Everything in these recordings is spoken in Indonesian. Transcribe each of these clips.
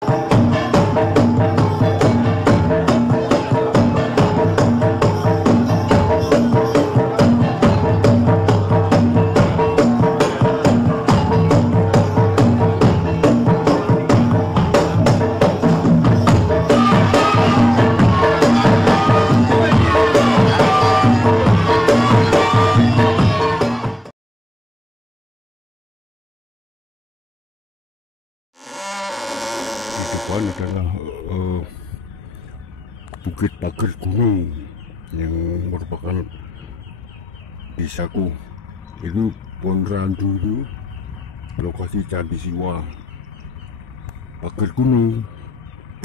Depan adalah Bukit Pager Gunung yang merupakan desaku. Itu Pohon Randu itu lokasi Candi Siwa. Pager Gunung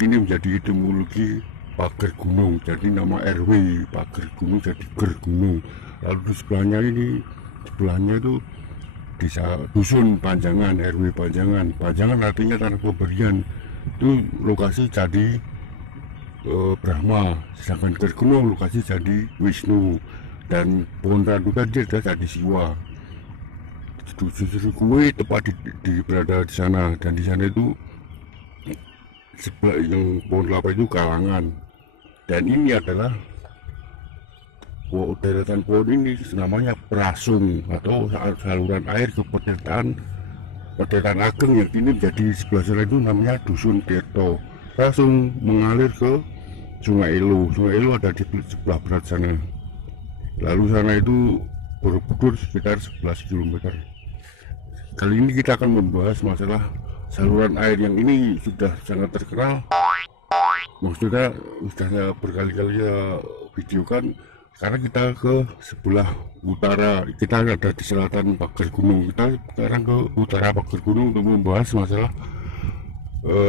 ini menjadi etimologi Pager Gunung, jadi nama RW Pager Gunung jadi Ger Gunung. Lalu di sebelahnya itu desa dusun Panjangan, RW Panjangan. Panjangan artinya tanah pemberian. Itu lokasi Candi Brahma, sedangkan Ger Gunung lokasi Candi Wisnu, dan Pohon Randu tadi ada Candi Siwa. Dusun kue tepat berada di sana, dan di sana itu sebelah yang pohon kelapa itu kalangan, dan ini adalah deretan pohon ini namanya Prasung atau saluran air ke Petirtaan Ageng yang kini menjadi sebelah sana itu namanya Dusun Tirto. Langsung mengalir ke Sungai Elo. Sungai Elo ada di sebelah barat sana. Lalu sana itu Borobudur sekitar 11 km. Kali ini kita akan membahas masalah saluran air yang ini sudah sangat terkenal. Maksudnya sudah saya berkali-kali videokan. Karena kita ke sebelah utara, kita ada di selatan Pager Gunung. Kita sekarang ke utara Pager Gunung untuk membahas masalah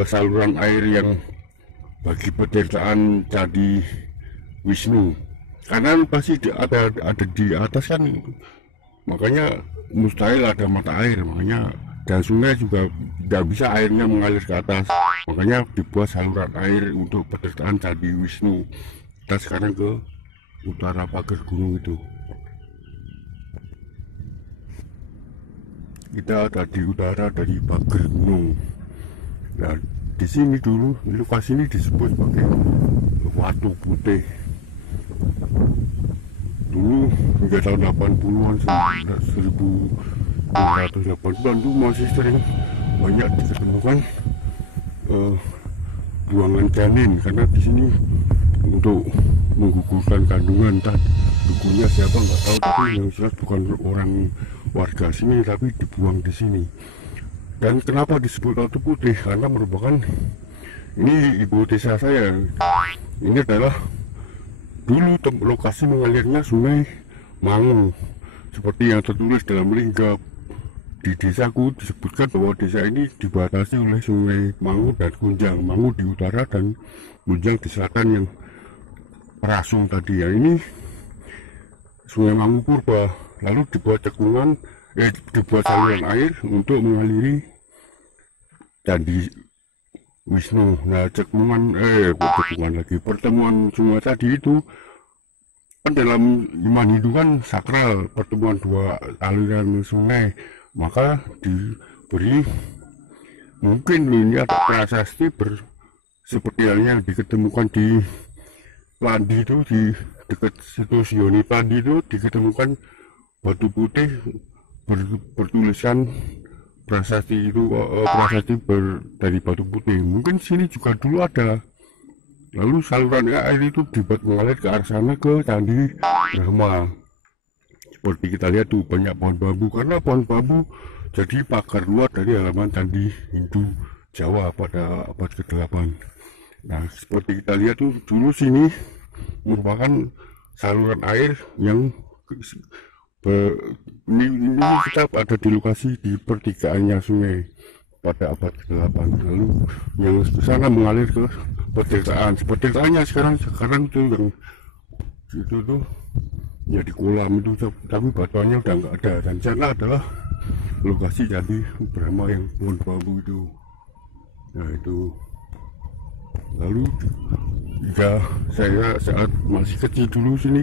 saluran air yang bagi petirtaan Candi Wisnu. Karena pasti ada di atas kan, makanya mustahil ada mata air, makanya dan sungai juga tidak bisa airnya mengalir ke atas. Makanya dibuat saluran air untuk petirtaan Candi Wisnu. Kita sekarang ke utara Pager Gunung itu. Kita ada di utara dari Pager Gunung. Nah, di sini dulu lokasi ini disebut sebagai Watu Putih. Dulu hingga tahun 80-an 1980-an itu masih sering banyak ditemukan buangan janin, karena di sini untuk menggugurkan kandungan. Entah dukunnya siapa nggak tahu, tapi yang jelas bukan orang warga sini, tapi dibuang di sini. Dan kenapa disebut Watu Putih? Karena merupakan ini ibu desa saya. Ini adalah dulu lokasi mengalirnya Sungai Mangu, seperti yang tertulis dalam linggap. Di desaku disebutkan bahwa desa ini dibatasi oleh Sungai Mangu dan Kunjang. Mangu di utara dan Kunjang di selatan yang Prasung tadi ya. Ini Sungai Mangu purba, lalu dibuat dibuat saluran air untuk mengaliri Candi Wisnu. Nah, pertemuan sungai tadi itu kan dalam iman Hindu kan sakral, pertemuan dua aliran sungai, maka diberi mungkin ini ada prasasti seperti halnya diketemukan di Landi itu, di dekat situs Yoni Landi itu diketemukan batu putih bertulisan prasasti itu, dari batu putih. Mungkin sini juga dulu ada. Lalu saluran air itu dibuat mengalir ke arah sana ke Candi Brahma. Seperti kita lihat tuh banyak pohon bambu, karena pohon bambu jadi pagar luar dari halaman Candi Hindu Jawa pada abad ke-8. Nah, seperti kita lihat tuh dulu sini merupakan saluran air yang ini kita ada di lokasi di pertigaannya sungai pada abad ke-8. Lalu yang sana mengalir ke petirtaannya sekarang itu yang itu tuh ya di kolam itu, tapi batuannya udah nggak ada. Dan sana adalah lokasi Candi Brahma yang pohon bambu itu. Nah itu. Lalu jika saya saat masih kecil dulu sini,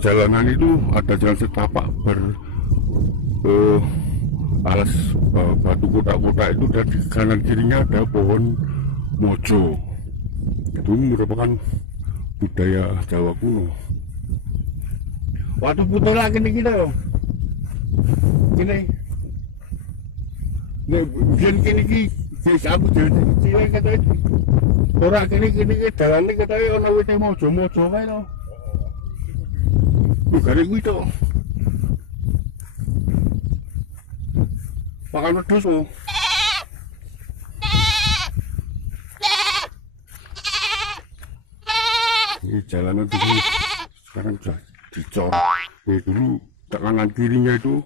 jalanan itu ada jalan setapak alas batu kotak-kotak itu, dan di kanan kirinya ada pohon mojo. Itu merupakan budaya Jawa kuno. Waktu putar lagi nih kita, gini, nih gini ki, aku jadi cilik kata itu. Orang gini jalan nih kata orang wete mojo kayak lo. Bukan itu. Makan wedhus oh. Ini jalanan dulu sekarang sudah dicor. Ini dulu kanan kirinya itu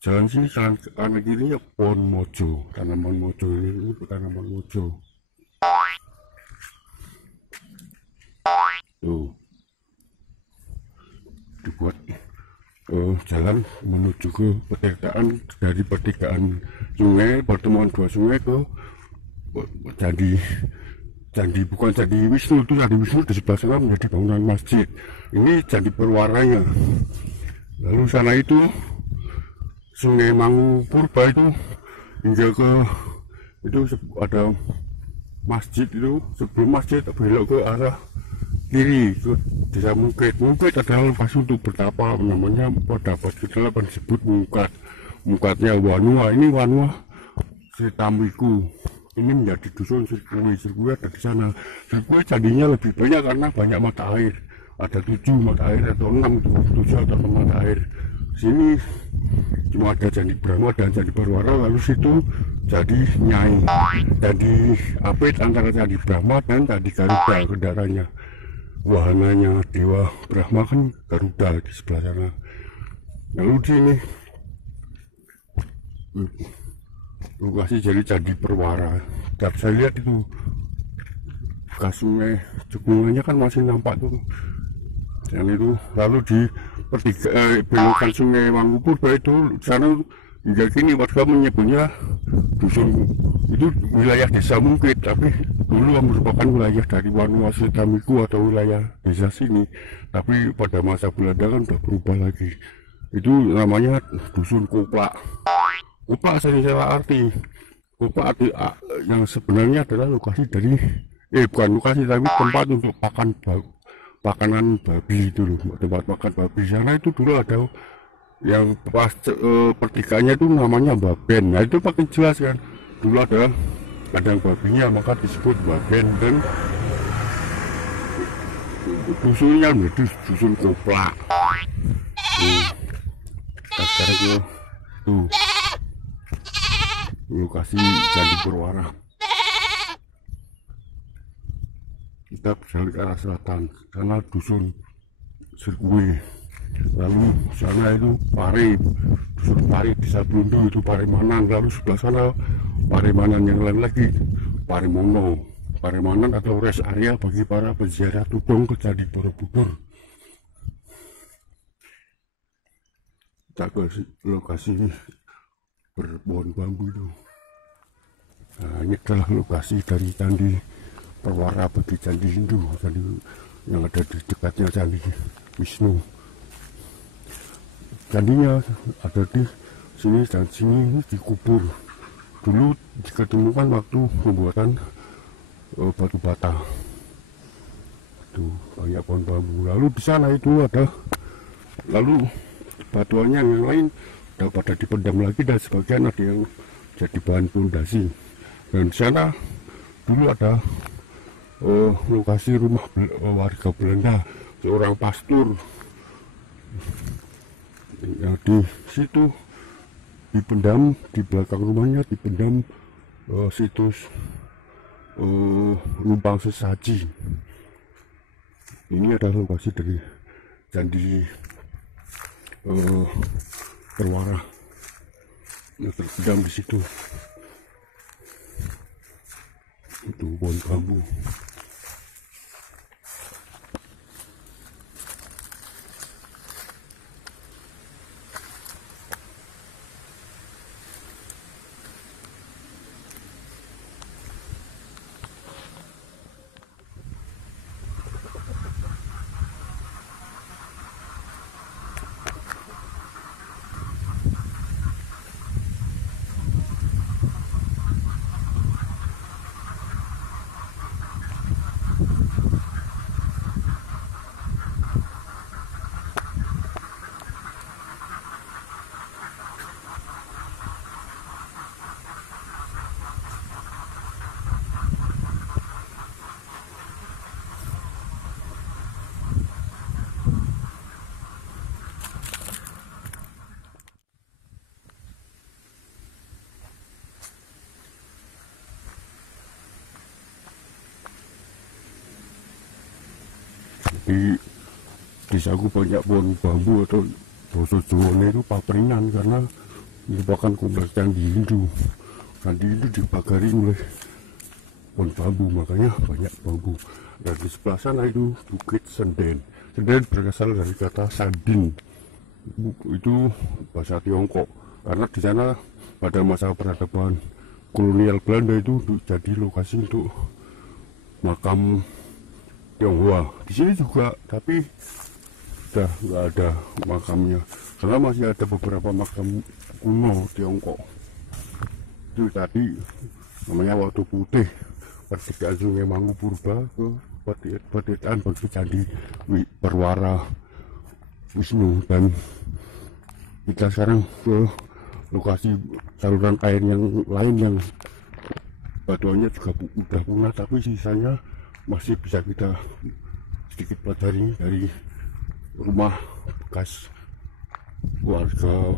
jalan sini, kanan kirinya pohon mojo, tanaman mojo ini tanaman mojo. Tuh dibuat jalan menuju ke pertigaan, dari pertigaan sungai, pertemuan dua sungai ke candi bukan candi Wisnu, itu candi Wisnu di sebelah sana menjadi bangunan masjid. Ini candi perwaranya. Lalu sana itu Sungai Mangu Purba itu hingga ke itu ada masjid, itu sebelum masjid belok ke arah kiri ke desa Mungkit. Mungkit adalah lokasi untuk bertapa, namanya pada abad ke-8 disebut Mungkat. Mungkatnya Wanua. Ini Wanua Setamiku. Ini menjadi dusun sirkuit ada di sana. Sirkuit candinya lebih banyak karena banyak mata air. Ada 7 mata air atau 6, 7 atau 6 mata air. Sini cuma ada Candi Brahma dan Candi Barwara, lalu situ jadi Nyai, jadi apit antara Candi Brahma dan Candi Garuda. Kendaraannya, wahananya Dewa Brahma kan Garuda di sebelah sana. Lalu di sini lokasi jadi Candi Perwara. Dan saya lihat itu bekas sungai cekungannya kan masih nampak tuh. Dan itu lalu di belokan Sungai Mangu Purba itu sana hingga kini warga menyebutnya dusun itu wilayah desa Mungkit, tapi dulu merupakan wilayah dari Wanua Setamiku atau wilayah desa sini. Tapi pada masa Belanda kan sudah berubah lagi. Itu namanya dusun Koplak. Koplak salah arti. Koplak yang sebenarnya adalah lokasi dari bukan lokasi tapi tempat untuk pakanan babi itu loh, tempat makan babi. Sana itu dulu ada yang pas pertikaiannya itu namanya Baben. Nah itu pakai jelas kan, dulu ada kandang babinya maka disebut Baben, dan dusunnya menjadi dusun Koplak. Sekarang tuh lokasi Candi Perwara. Kita berjalan ke arah selatan, sana dusun Sirkuit. Lalu sana itu Pare, dusun Pare, desa Blundo itu Paremanan. Lalu sebelah sana Paremanan yang lain lagi, Paremono. Paremanan atau rest area bagi para peziarah tudong ke Candi Borobudur. Kita ke lokasi berpohon bambu itu. Nah, ini adalah lokasi dari Candi Perwara bagi Candi Hindu, candi yang ada di dekatnya Candi Wisnu. Candinya ada di sini dan sini dikubur. Dulu diketemukan waktu pembuatan batu bata. Itu banyak pohon bambu. Lalu di sana itu ada, lalu batuannya yang lain udah pada dipendam lagi dan sebagian ada yang jadi bahan pondasi. Dan di sana dulu ada lokasi rumah warga Belanda, seorang pastor yang di situ dipendam, di belakang rumahnya dipendam situs lubang sesaji. Ini adalah lokasi dari Candi Perwara yang terpendam di situ. Itu pohon bambu. di desaku banyak pohon bambu atau basa Jawane itu papringan, karena merupakan kompleks Candi Hindu. Candi Hindu dipagari oleh pohon bambu, makanya banyak bambu. Dan di sebelah sana itu Bukit Senden. Senden berasal dari kata sanding, itu bahasa Tiongkok, karena di sana pada masa peradaban kolonial Belanda itu jadi lokasi untuk makam Tionghoa. Di sini juga, tapi sudah nggak ada makamnya, karena masih ada beberapa makam kuno Tiongkok. Itu tadi namanya Watu Putih, pertigaan Sungai Mangu Purba ke pertigaan bagi Candi Perwara Wisnu. Dan kita sekarang ke lokasi saluran air yang lain yang batuannya juga udah punah, tapi sisanya masih bisa kita sedikit pelajari dari rumah bekas warga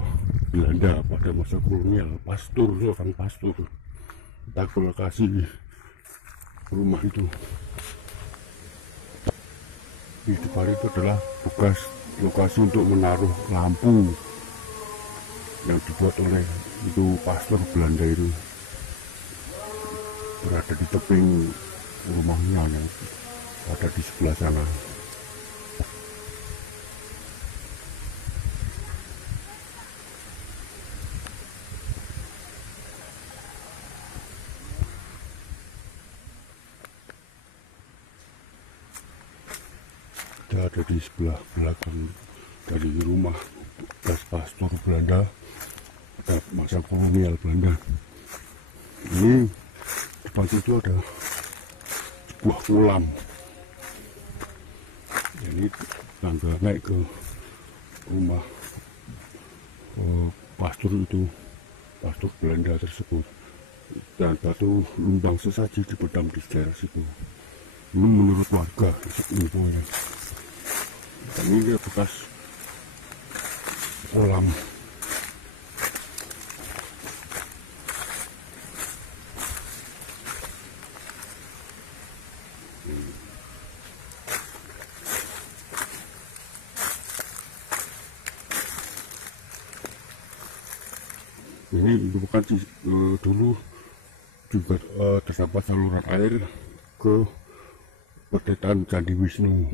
Belanda pada masa kolonial. Pastur, seorang pastur. Kita ke lokasi rumah itu. Di depan itu adalah bekas lokasi untuk menaruh lampu yang dibuat oleh itu pastor Belanda itu, berada di tebing rumahnya yang ada di sebelah sana. Kita ada di sebelah belakang dari rumah bekas pastor Belanda pada masa kolonial Belanda. Ini depan situ ada sebuah kolam. Ini tangga naik ke rumah pastor itu, pastor Belanda tersebut. Dan batu lumbang sesaji dipendam di daerah situ. Ini menurut warga infonya. Dan ini bekas kolam. Ini merupakan dulu juga terdapat saluran air ke pertigaan Candi Wisnu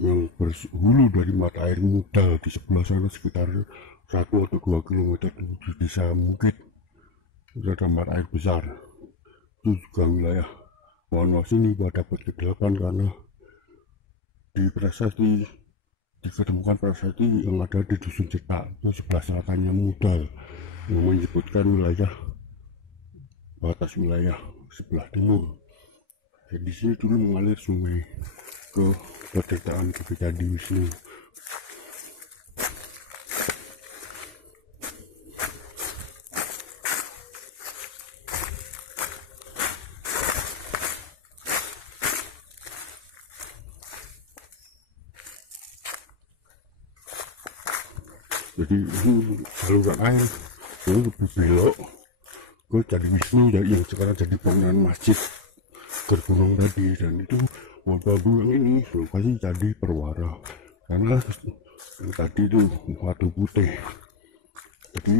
yang berhulu dari mata air Muda di sebelah sana, sekitar 1 atau 2 km di desa Mukit. Itu ada mata air besar. Itu juga wilayah Wonosobo ini pada abad ke-8, karena di prasasti diketemukan prasasti yang ada di Dusun Cetak, itu sebelah selatannya Muda, yang menyebutkan wilayah batas wilayah sebelah timur. Jadi di sini dulu mengalir sungai ke pertigaan ke Candi Wisnu. Jadi ini saluran air ini lebih belok ke Candi Wisnu yang sekarang jadi bangunan masjid Gergunung tadi. Dan itu bambu yang ini lokasi Candi Perwara, karena yang tadi itu Watu Putih. Jadi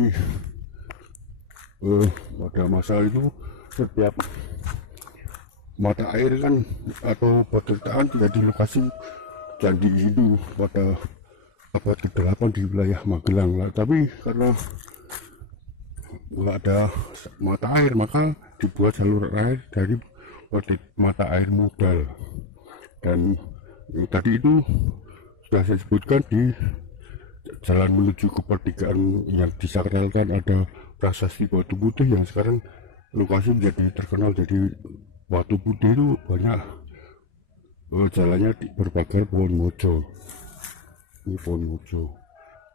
pada masa itu setiap mata air kan atau pertigaan jadi lokasi Candi Hindu pada abad ke-8 di wilayah Magelang lah. Tapi karena nggak ada mata air, maka dibuat saluran air dari mata air Muda. Dan yang tadi itu sudah saya sebutkan, di jalan menuju ke pertigaan yang disakralkan ada prasasti Watu Putih, yang sekarang lokasi menjadi terkenal jadi Watu Putih. Itu banyak jalannya di berbagai pohon mojo. Ini pohon mojo.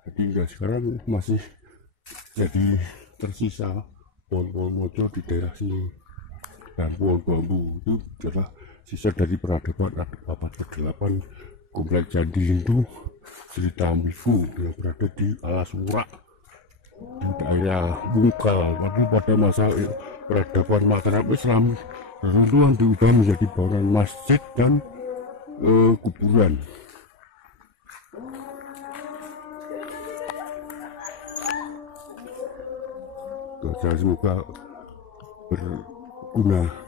Jadi hingga sekarang masih jadi tersisa pohon-pohon mojo di daerah sini. Dan pohon bambu itu adalah sisa dari peradaban abad ke-8 kompleks Candi Hindu Cerita Mifu yang berada di Alasura di daerah Bungkal. Tapi pada masa peradaban Mataram Islam, runtuhan diubah menjadi bangunan masjid dan kuburan. Semoga berguna.